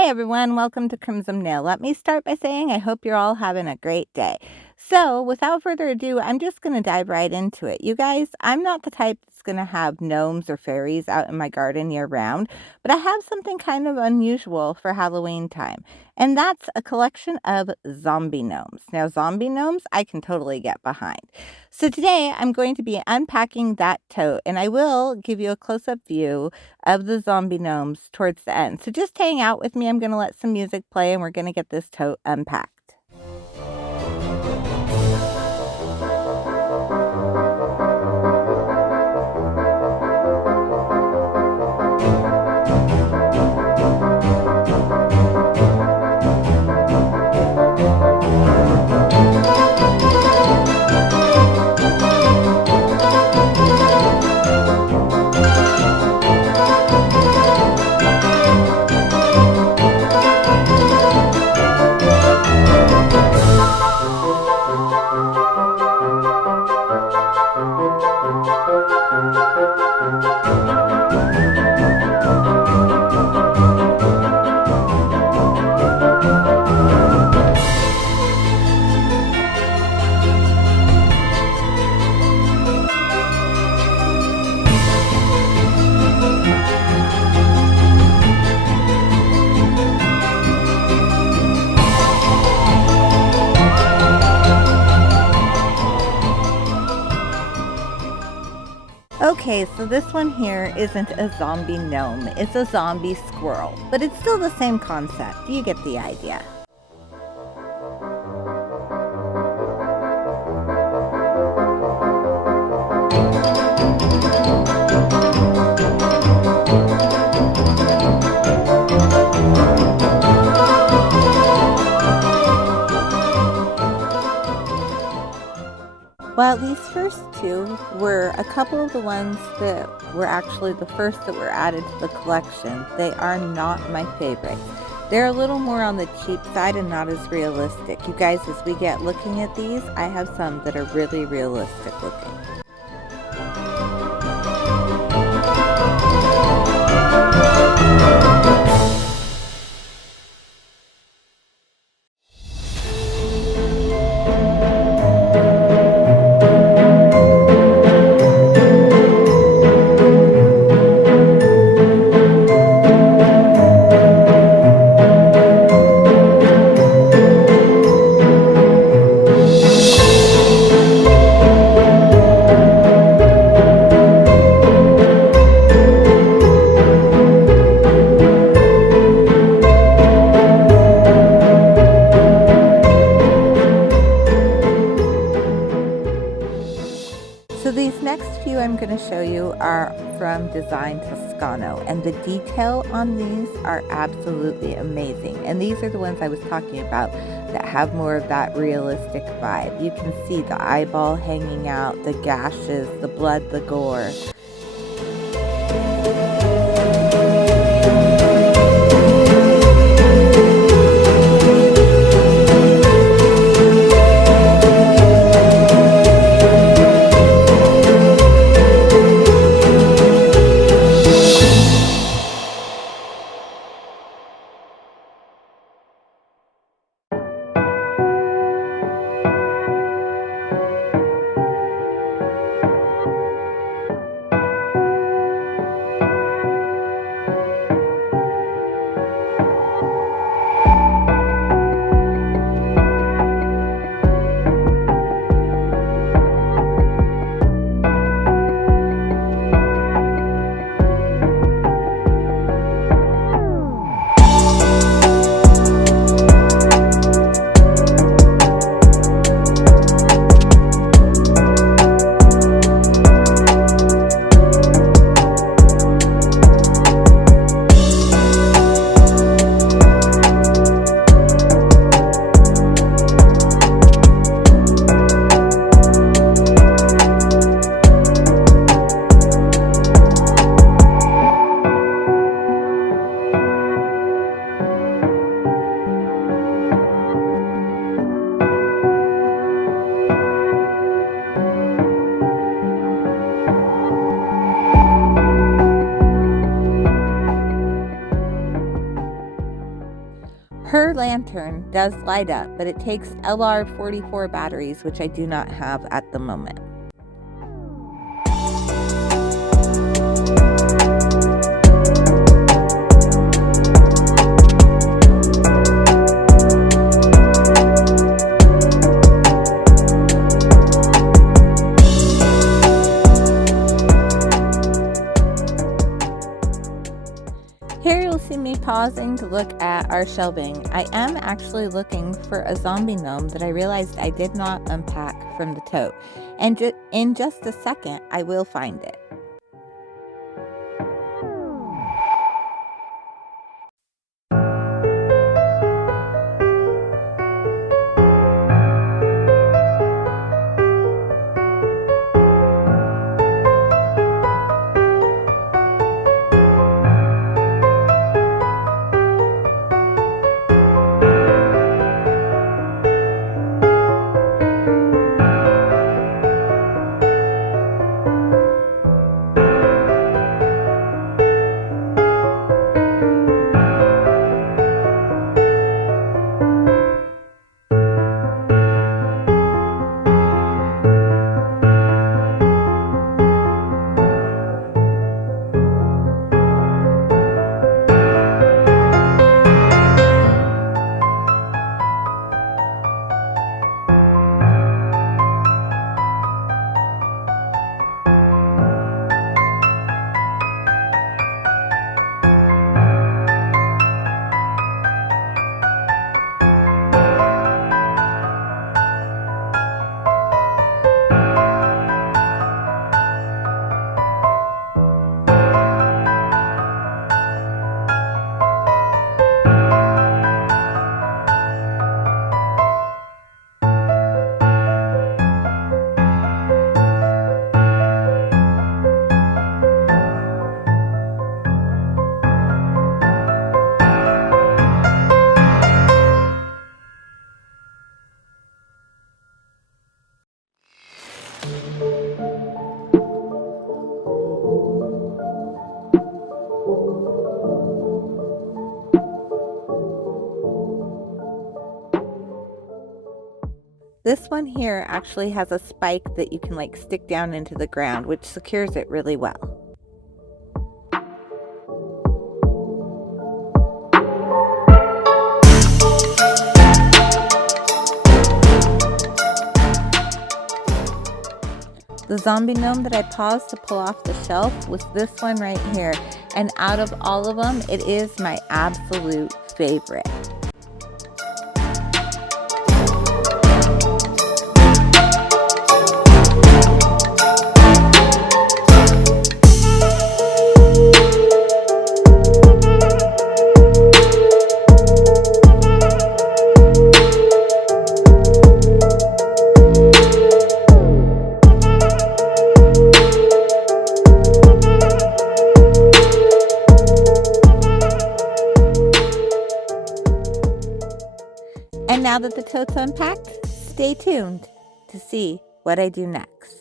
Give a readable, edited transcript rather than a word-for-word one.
Hi everyone, welcome to Crimson Nail. Let me start by saying I hope you're all having a great day. So, without further ado, I'm just going to dive right into it. You guys, I'm not the type that's going to have gnomes or fairies out in my garden year round, but I have something kind of unusual for Halloween time, and that's a collection of zombie gnomes. Now, zombie gnomes, I can totally get behind. So today I'm going to be unpacking that tote, and I will give you a close-up view of the zombie gnomes towards the end. So just hang out with me. I'm going to let some music play and we're going to get this tote unpacked. Okay, so this one here isn't a zombie gnome, it's a zombie squirrel, but it's still the same concept. You get the idea. Well, these first two were a couple of the ones that were actually the first that were added to the collection. They are not my favorites. They're a little more on the cheap side and not as realistic. You guys, as we get looking at these, I have some that are really realistic looking. So these next few I'm going to show you are from Design Toscano, and the detail on these are absolutely amazing. And these are the ones I was talking about that have more of that realistic vibe. You can see the eyeball hanging out, the gashes, the blood, the gore. Her lantern does light up, but it takes LR44 batteries, which I do not have at the moment. Here you'll see me pausing to look at our shelving. I am actually looking for a zombie gnome that I realized I did not unpack from the tote. And in just a second, I will find it. This one here actually has a spike that you can like stick down into the ground, which secures it really well. The zombie gnome that I paused to pull off the shelf was this one right here. And out of all of them, it is my absolute favorite. And now that the tote's unpacked, stay tuned to see what I do next.